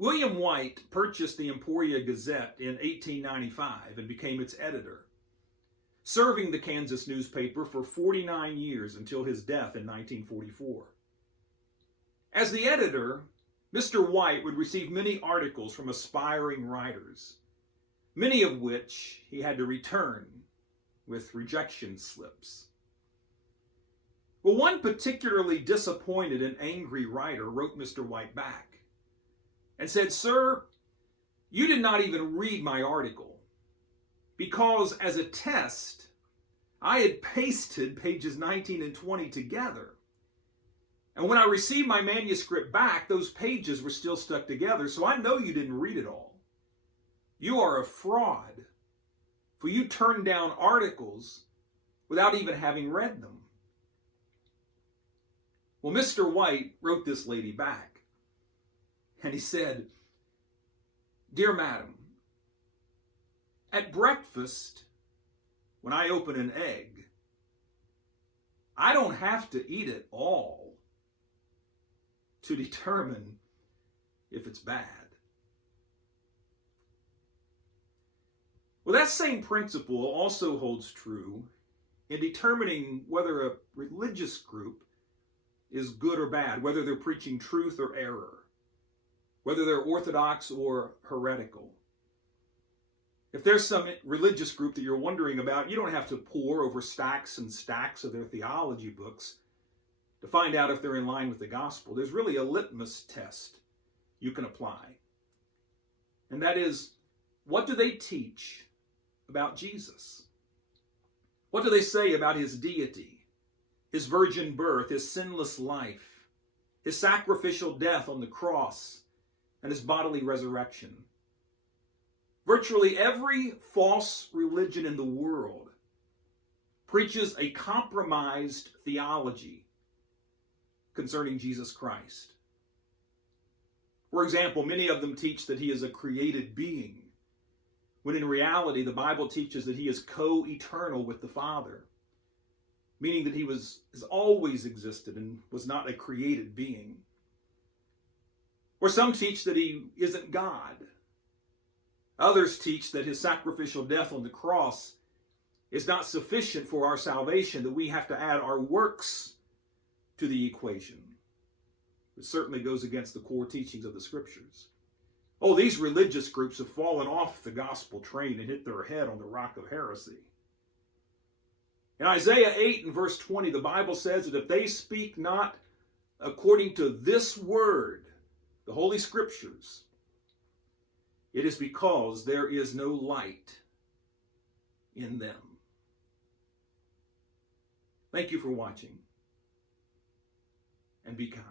William White purchased the Emporia Gazette in 1895 and became its editor, serving the Kansas newspaper for 49 years until his death in 1944. As the editor, Mr. White would receive many articles from aspiring writers, many of which he had to return with rejection slips. Well, one particularly disappointed and angry writer wrote Mr. White back and said, "Sir, you did not even read my article, because as a test, I had pasted pages 19 and 20 together. And when I received my manuscript back, those pages were still stuck together, so I know you didn't read it all. You are a fraud, for you turned down articles without even having read them." Well, Mr. White wrote this lady back, and he said, "Dear Madam, at breakfast, when I open an egg, I don't have to eat it all to determine if it's bad." Well, that same principle also holds true in determining whether a religious group is good or bad, whether they're preaching truth or error, whether they're orthodox or heretical. If there's some religious group that you're wondering about, you don't have to pore over stacks and stacks of their theology books to find out if they're in line with the gospel. There's really a litmus test you can apply. And that is, what do they teach about Jesus? What do they say about his deity, his virgin birth, his sinless life, his sacrificial death on the cross, and his bodily resurrection? Virtually every false religion in the world preaches a compromised theology concerning Jesus Christ. For example, many of them teach that he is a created being, when in reality the Bible teaches that he is co-eternal with the Father, meaning that he has always existed and was not a created being. Or some teach that he isn't God. Others teach that his sacrificial death on the cross is not sufficient for our salvation, that we have to add our works to the equation. It certainly goes against the core teachings of the Scriptures. Oh, these religious groups have fallen off the gospel train and hit their head on the rock of heresy. In Isaiah 8 and verse 20, the Bible says that if they speak not according to this word, the Holy Scriptures, it is because there is no light in them. Thank you for watching, and be kind.